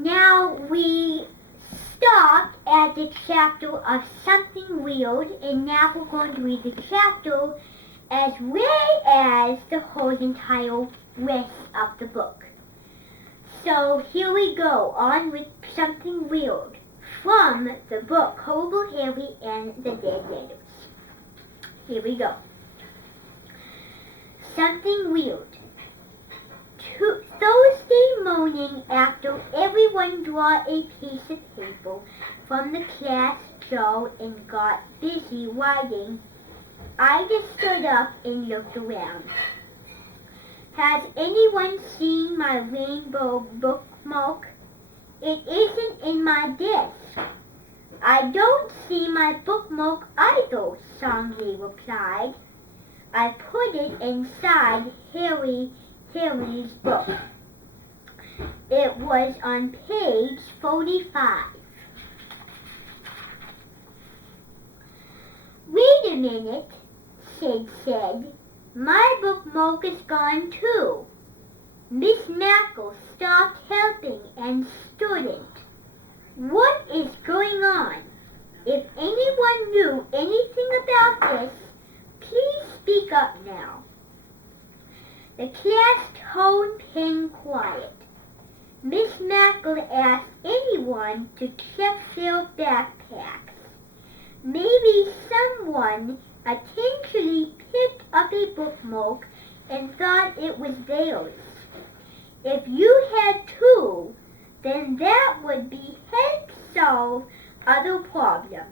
Now we stopped at the chapter of something weird, and now we're going to read the chapter as well as the whole entire rest of the book. So here we go, on with something weird from the book Horrible Harry and the Dead Letters. Here we go. Something weird. Thursday morning, after everyone drew a piece of paper from the class journal and got busy writing, I just stood up and looked around. Has anyone seen my rainbow bookmark? It isn't in my desk. I don't see my bookmark either, Sandy replied. I put it inside Harry's book. It was on page 45. Wait a minute, Sid said. My bookmark is gone too. Miss Mackle stopped helping and stood it. What is going on? If anyone knew anything about this, please speak up now. The class turned pin quiet. Miss Mackle asked anyone to check their backpacks. Maybe someone intentionally picked up a bookmark and thought it was theirs. If you had two, then that would be help solve other problem.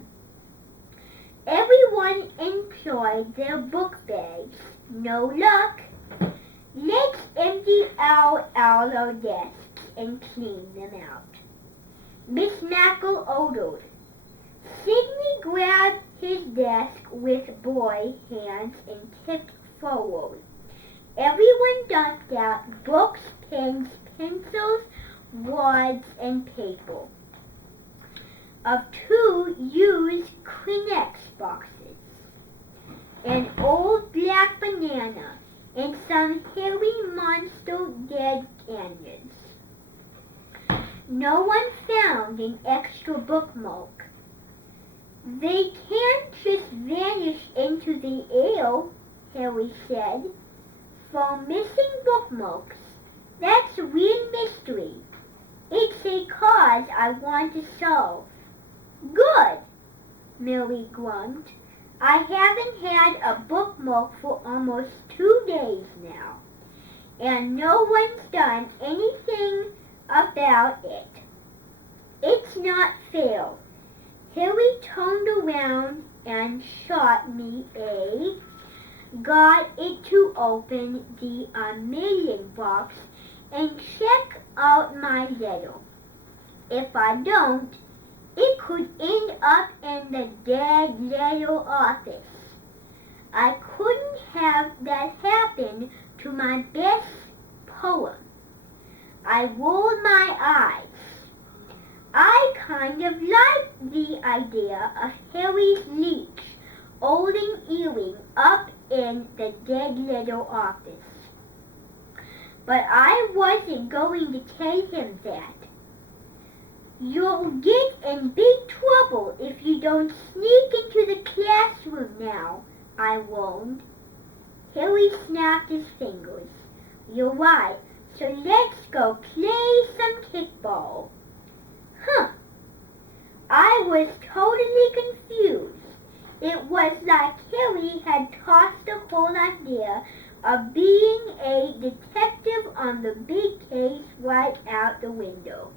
Everyone employed their book bags. No luck. Let's empty out our desks and clean them out. Miss Mackle ordered. Sidney grabbed his desk with boy hands and tipped forward. Everyone dumped out books, pens, pencils, wads, and paper. Of 2 used Kleenex boxes, an old black banana, and some hairy monster dead onions. No one found an extra bookmark. They can't just vanish into the air, Harry said. For missing bookmarks, that's a real mystery. It's a cause I want to solve. Good, Mary grumped. I haven't had a bookmark for almost 2 days now, and no one's done anything about it. It's not fair. Harry turned around and shot me got it to open the million box and check out my letter. If I don't, it could end up in the dead letter office. I couldn't have that happen to my best poem. I rolled my eyes. I kind of liked the idea of Harry's leech holding earring up in the dead letter office. But I wasn't going to tell him that. You'll get in big trouble if you don't sneak into the classroom now, I warned. Harry snapped his fingers. You're right, so let's go play some kickball. Huh. I was totally confused. It was like Harry had tossed the whole idea of being a detective on the big case right out the window.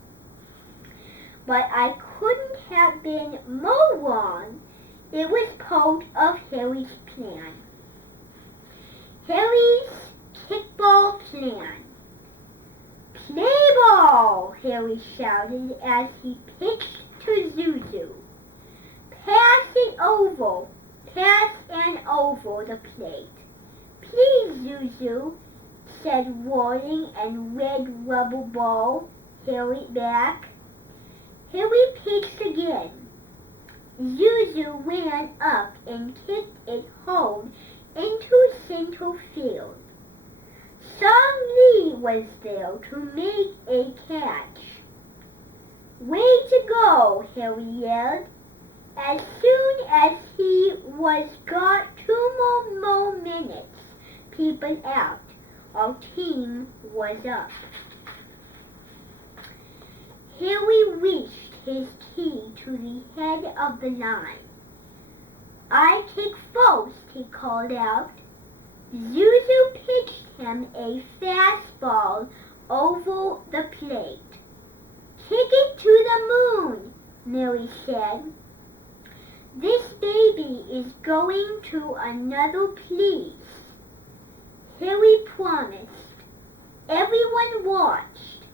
But I couldn't have been more wrong. It was part of Harry's plan. Harry's kickball plan. Play ball, Harry shouted as he pitched to Zuzu. Pass and over the plate. Please, Zuzu, said whirling and red rubber ball, Harry back. Harry pitched again. Zuzu ran up and kicked it home into center field. Song Lee was there to make a catch. Way to go, Harry yelled. As soon as he got 2 more minutes, people out. Our team was up. Harry reached his key to the head of the line. I kick first, he called out. Zuzu pitched him a fastball over the plate. Kick it to the moon, Mary said. This baby is going to another place. Harry promised. Everyone watched.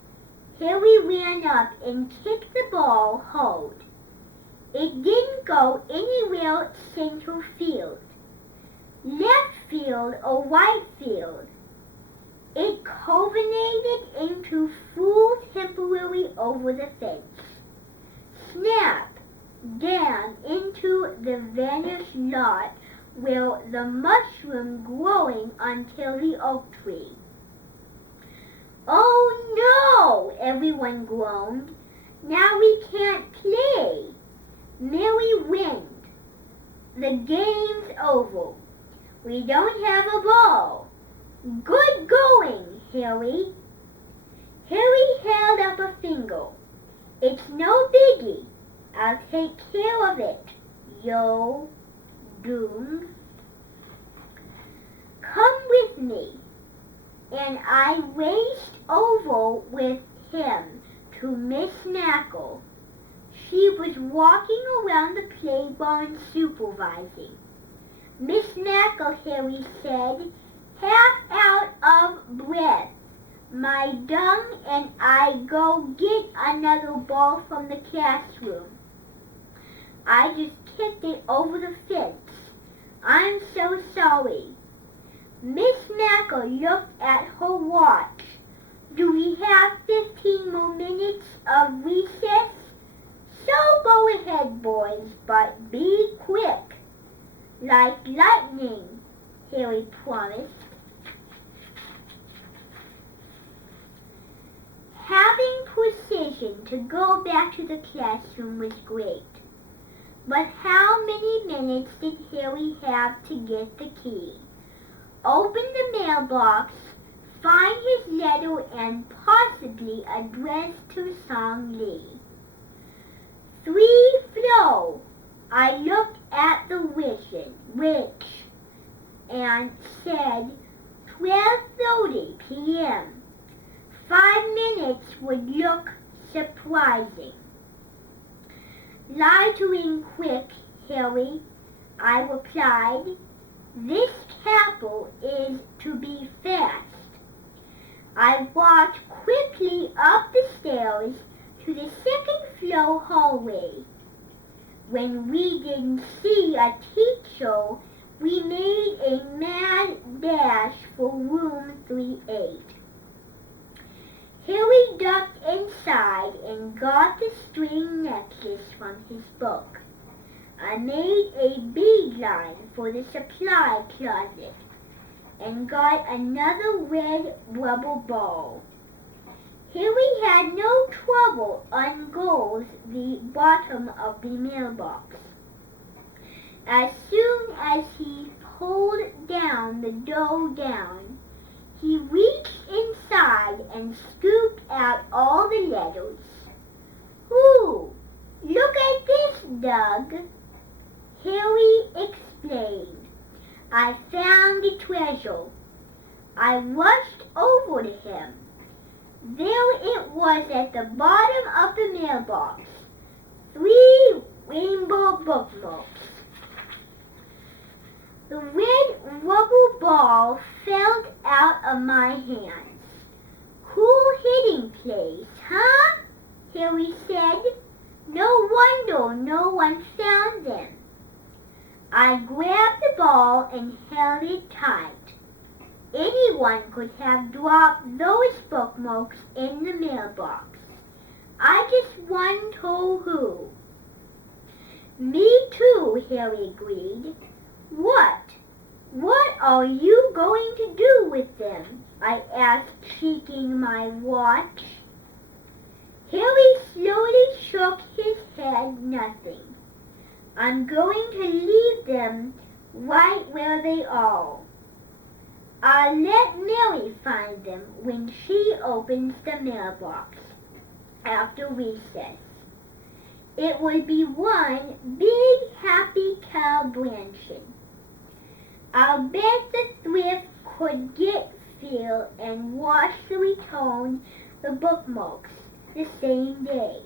Harry ran up and kicked the ball hard. It didn't go anywhere center field, left field or right field. It culminated into full temporary over the fence. Snap! Down into the vanished lot where the mushroom growing until the oak tree. Oh no! Everyone groaned. Now we can't play. Mary whined. The game's over. We don't have a ball. Good going, Harry. Harry held up a finger. It's no biggie. I'll take care of it, yo, Doom. Come with me. And I raced over with him to Miss Knackle. She was walking around the playground supervising. Miss Knackle, Harry said, half out of breath. My dung and I go get another ball from the classroom. I just kicked it over the fence. I'm so sorry. Miss Knackle looked at her watch. Do we have 15 more minutes of recess? So go ahead, boys, but be quick. Like lightning, Harry promised. Having precision to go back to the classroom was great. But how many minutes did Harry have to get the key? Open the mailbox, find his letter, and possibly address to Song Lee. 3 flow. I looked at the witch and said 12:30 p.m. 5 minutes would look surprising. Lightering quick, Harry, I replied. This capital is to be fast. I walked quickly up the stairs to the 2nd floor hallway. When we didn't see a teacher, we made a mad dash for room 38. Harry ducked inside and got the string necklace from his book. I made a beeline for the supply closet and got another red rubber ball. Harry had no trouble unclosing the bottom of the mailbox. As soon as he pulled down the door down, he reached inside and scooped out all the letters. Ooh, look at this, Doug. Harry explained. I found the treasure. I rushed over to him. There it was at the bottom of the mailbox. 3 rainbow bookmarks. The red rubber ball fell out of my hands. Cool hitting place, huh? Harry said. No wonder no one found them. I grabbed the ball and held it tight. Anyone could have dropped those bookmarks in the mailbox. I just wondered who. Me too, Harry agreed. What? What are you going to do with them? I asked, cheeking my watch. Harry slowly shook his head. Nothing. I'm going to leave them right where they are. I'll let Mary find them when she opens the mailbox after recess. It will be one big happy cow branching. I'll bet the thrift could get Phil and watch the return the bookmarks the same day.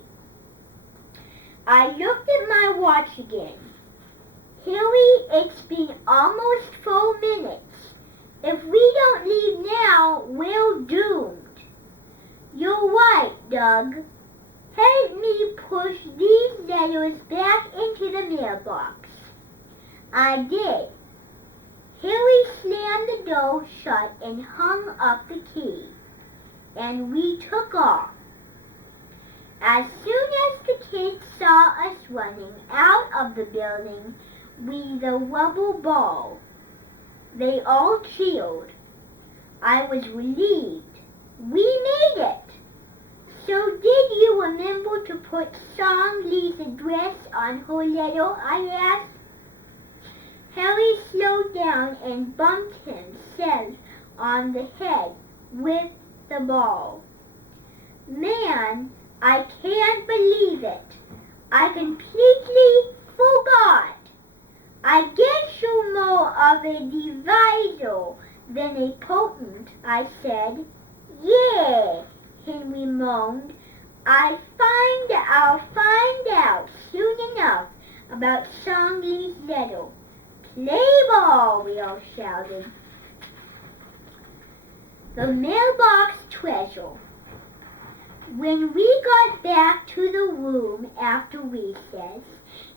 I looked at my watch again. Harry, it's been almost 4 minutes. If we don't leave now, we're doomed. You're right, Doug. Help me push these letters back into the mailbox. I did. Harry slammed the door shut and hung up the key, and we took off. As soon as the kids saw us running out of the building with the rubber ball, they all cheered. I was relieved. We made it! So did you remember to put Song Lee's address on her letter, I asked? Harry slowed down and bumped himself on the head with the ball. Man, I can't believe it. I completely forgot. I guess you're more of a divisor than a potent, I said. Yeah, Henry moaned. I'll find out soon enough about Song Lee's letter. Play ball, we all shouted. The mailbox treasure. When we got back to the room after recess,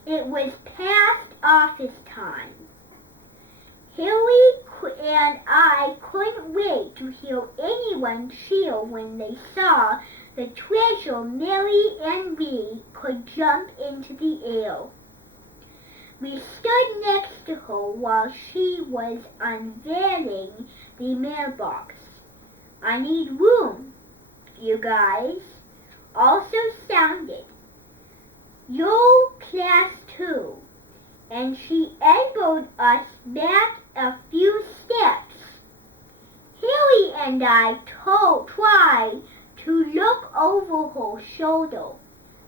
it was past office time. Harry and I couldn't wait to hear anyone cheer when they saw the treasure Mary and we could jump into the air. We stood next to her while she was unveiling the mailbox. I need room, you guys, also sounded. You're class 2, and she elbowed us back a few steps. Harry and I tried to look over her shoulder,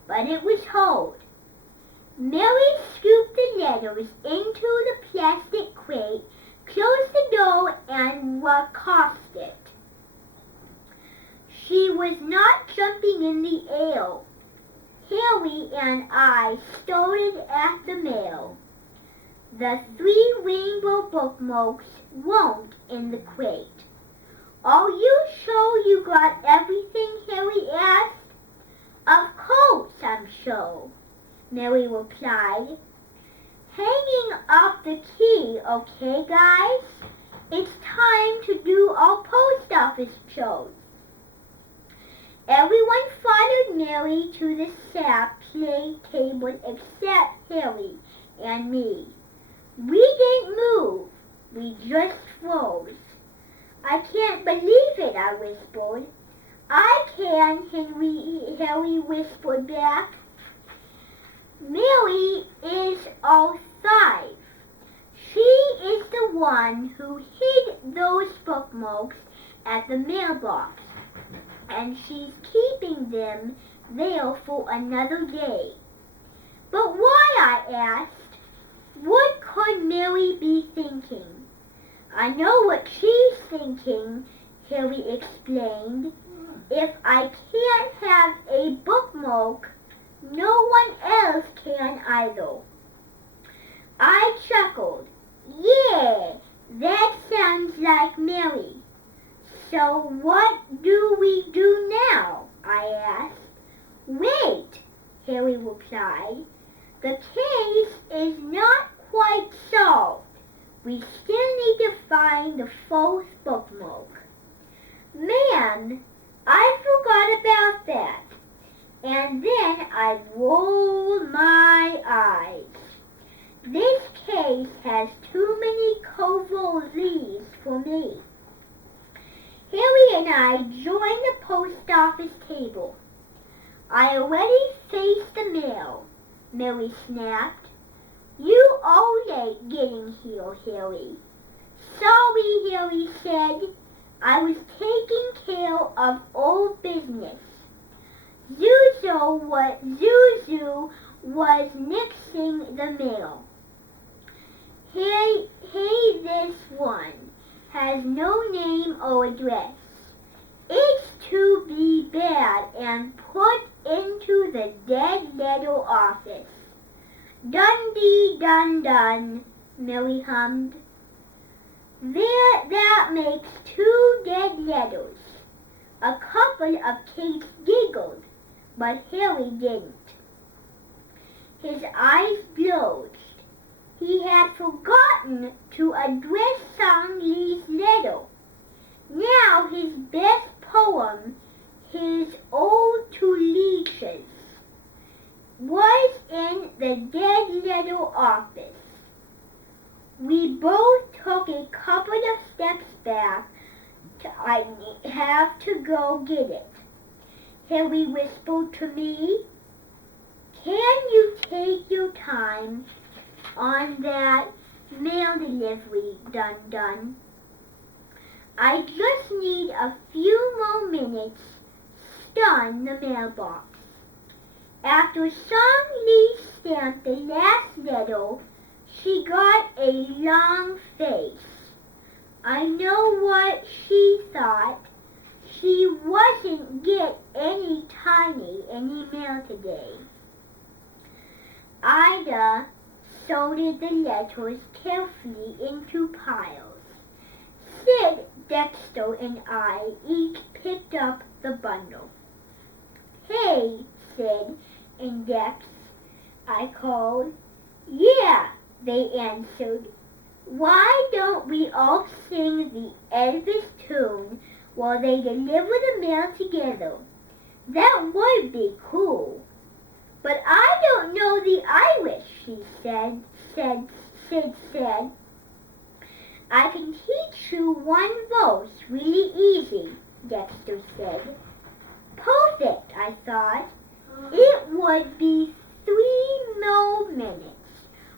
but it was hard. Mary scooped the letters into the plastic crate, closed the door, and crossed it. She was not jumping in the air. Harry and I started at the mail. The 3 rainbow bookmarks weren't in the crate. Are you sure you got everything? Harry asked. Of course I'm sure, Mary replied. Hanging up the key, okay, guys? It's time to do our post office chores. Everyone followed Mary to the sap play table except Harry and me. We didn't move. We just froze. I can't believe it, I whispered. I can, Harry whispered back. Mary is our 5. She is the one who hid those bookmarks at the mailbox, and she's keeping them there for another day. But why, I asked? What could Mary be thinking? I know what she's thinking, Harry explained. If I can't have a bookmark, no one else can either. I chuckled. Yeah, that sounds like Mary. So what do we do now? I asked. Wait, Harry replied. The case is not quite solved. We still need to find the 4th bookmark. Man, I forgot about that. And then I rolled my eyes. This case has too many coverlees for me. Harry and I joined the post office table. I already faced the mail, Millie snapped. You all late getting here, Harry. Sorry, Harry said. I was taking care of old business. Zuzu was nixing the mail. Hey, this one has no name or address. It's to be bad and put into the dead letter office. Dundee dun dun, Millie hummed. That makes 2 dead letters. A couple of kids giggled, but Harry didn't. His eyes bulged. He had forgotten to address Song Lee's letter. Now his best poem, his Ode to Leeches, was in the dead letter office. We both took a couple of steps back. I have to go get it. Harry whispered to me. Can you take your time on that mail delivery, Dun-Dun? I just need a few more minutes. Stun the mailbox. After Song Lee stamped the last letter, she got a long face. I know what she thought. She wasn't get any mail today. Ida sorted the letters carefully into piles. Sid, Dexter, and I each picked up the bundle. Hey, Sid and Dex, I called. Yeah, they answered. Why don't we all sing the Elvis tune while they deliver the mail together? That would be cool. But I don't know the Irish, Sid said. I can teach you one verse really easy, Dexter said. Perfect, I thought. It would be 3 more minutes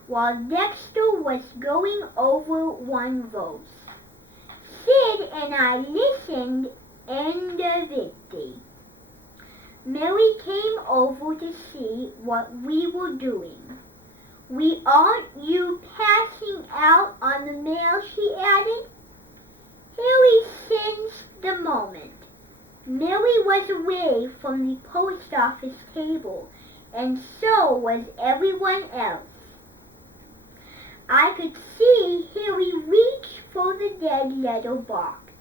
while Dexter was going over one verse. Sid and I listened individually. Mary came over to see what we were doing. Aren't you passing out on the mail, she added. Harry sensed the moment. Mary was away from the post office table, and so was everyone else. I could see Harry reach for the dead letter box.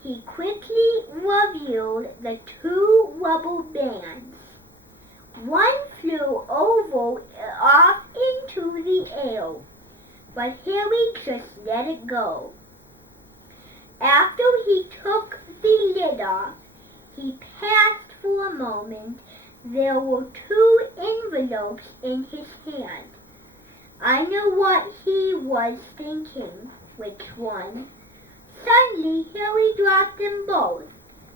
He quickly revealed the 2 rubber bands. One flew off into the air, but Harry just let it go. After he took the lid off, he passed for a moment. There were 2 envelopes in his hand. I knew what he was thinking. Which one? Suddenly, Harry dropped them both,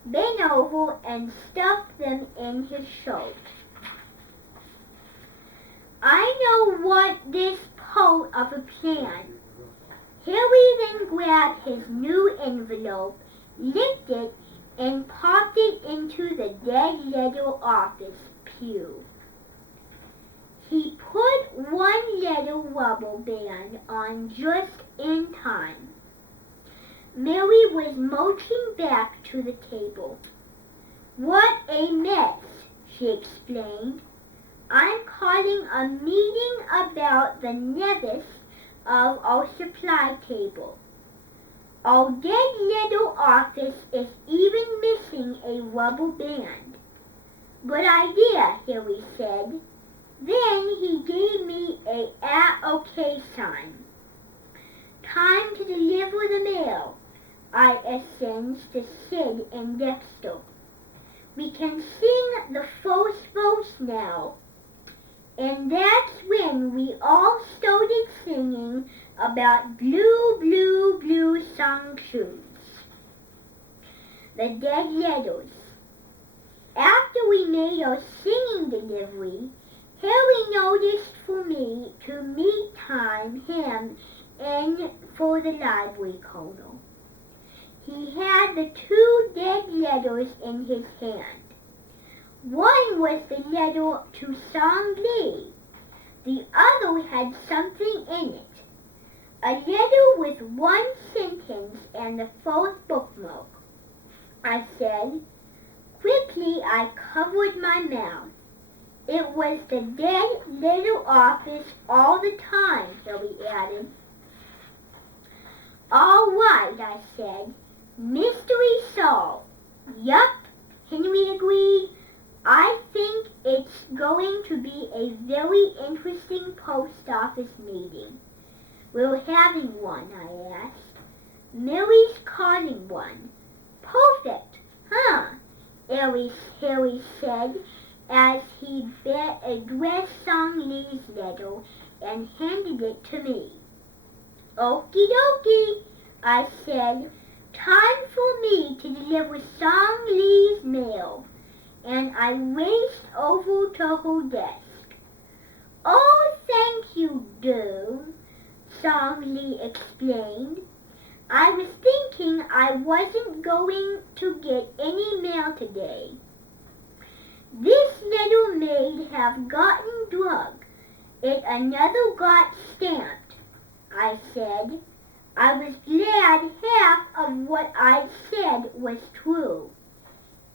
bent over, and stuffed them in his shirt. I know what this part of a plan. Harry then grabbed his new envelope, licked it, and popped it into the dead letter office pew. He put 1 letter rubber band on just in time. Mary was marching back to the table. What a mess, she explained. I'm calling a meeting about the nevis of our supply table. Our dead letter office is even missing a rubber band. Good idea, Harry said. Then he gave me a okay sign. Time to deliver the mail, I assented to Sid and Dexter. We can sing the first verse now. And that's when we all started singing about blue, blue, blue song shoes. The dead letters. After we made our singing delivery, Harry noticed for me to meet time him in for the library corner. He had the 2 dead letters in his hand. One was the letter to Song Lee. The other had something in it. A letter with 1 sentence and the 4th bookmark. I said. Quickly I covered my mouth. It was the dead little office all the time, Harry added. All right, I said. Mystery solved. Yup, Henry agreed. I think it's going to be a very interesting post office meeting. We're having one, I asked. Mary's calling one. Perfect, huh? Harry said as he addressed Song Lee's letter and handed it to me. Okie dokie, I said. Time for me to deliver Song Lee's mail. And I raced over to her desk. Oh, thank you, dear, Song Lee explained. I was thinking I wasn't going to get any mail today. This letter may have gotten drug. It another got stamped, I said. I was glad half of what I said was true.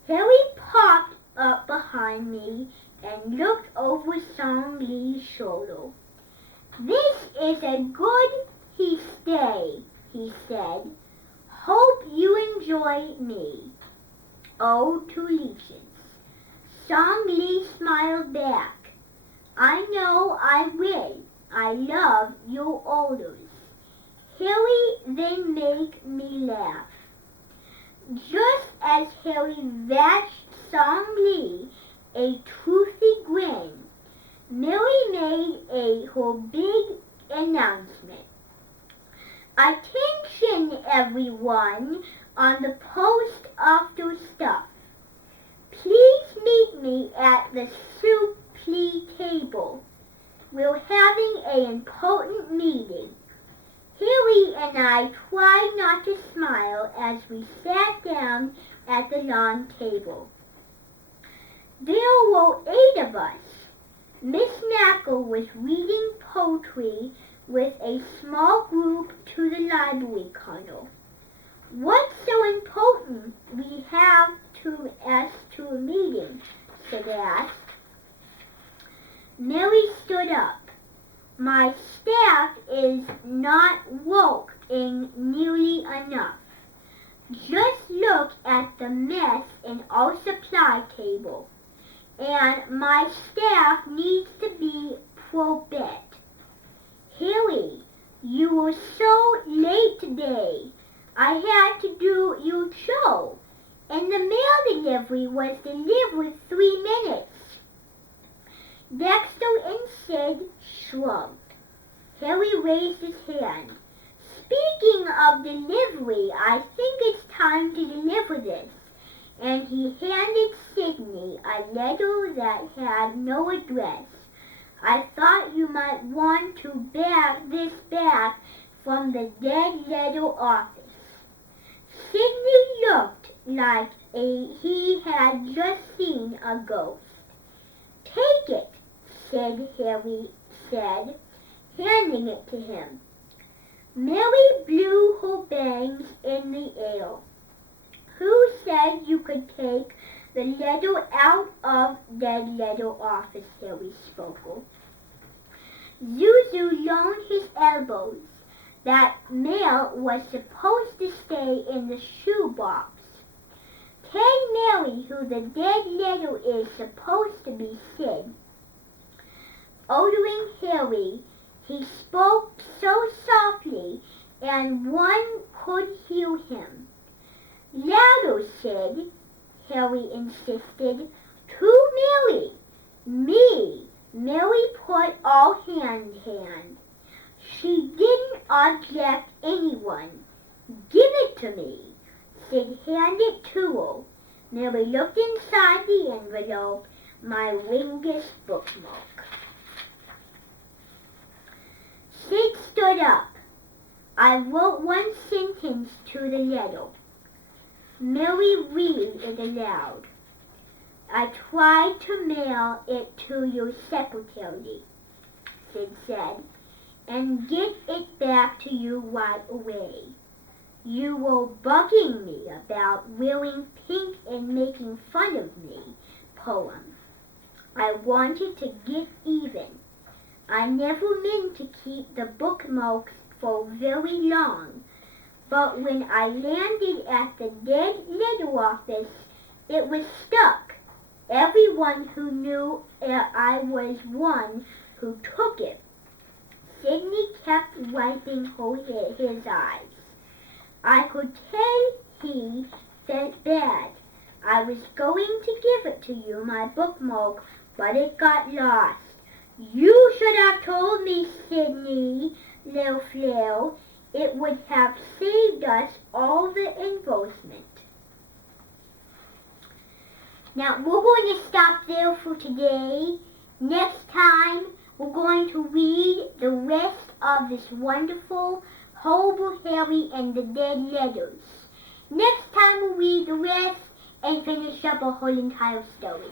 Harry popped up behind me and looked over Song Lee's shoulder. This is a good day, he said. Hope you enjoy me. Oh, to Legions. Song Lee smiled back. I know I will. I love your orders. Harry then make me laugh. Just as Harry watched Song Lee a toothy grin, Mary made her big announcement. Attention everyone on the post after stuff. Please meet me at the supply table. We're having an important meeting. Harry and I tried not to smile as we sat down at the long table. There were 8 of us. Miss Mackle was reading poetry with a small group to the library corner. What's so important we have to ask to a meeting? Sid asked. Mary stood up. My staff is not working nearly enough. Just look at the mess in our supply table. And my staff needs to be pro bed. Harry, you were so late today. I had to do your show. And the mail delivery was delivered 3 minutes. Dexter and Sid shrugged. Harry raised his hand. Speaking of delivery, I think it's time to deliver this. And he handed Sydney a letter that had no address. I thought you might want to bag this back from the dead letter office. Sydney looked like he had just seen a ghost. Take it, Harry said, handing it to him. Mary blew her bangs in the air. Who said you could take the letter out of dead letter office, Harry spoke. Zuzu loaned his elbows. That mail was supposed to stay in the shoebox. Tell Mary who the dead letter is supposed to be, Sid. Ordering Harry, he spoke so softly and one could hear him. Louder, Sid, Harry insisted. To Mary. Me. Mary put all hand. She didn't object anyone. Give it to me. Sid handed it to her. Mary looked inside the envelope, my ringless bookmark. Sid stood up. I wrote one sentence to the letter. Mary read it aloud. I tried to mail it to your secretary, Sid said, and get it back to you right away. You were bugging me about wearing pink and making fun of me, poem. I wanted to get even. I never meant to keep the bookmarks for very long, but when I landed at the dead letter office, it was stuck. Everyone who knew I was one who took it. Sidney kept wiping his eyes. I could tell he felt bad. I was going to give it to you, my bookmark, but it got lost. You should have told me, Sidney, Lil Flail. It would have saved us all the embarrassment. Now, we're going to stop there for today. Next time, we're going to read the rest of this wonderful Horrible Harry and the Dead Letters. Next time, we'll read the rest and finish up a whole entire story.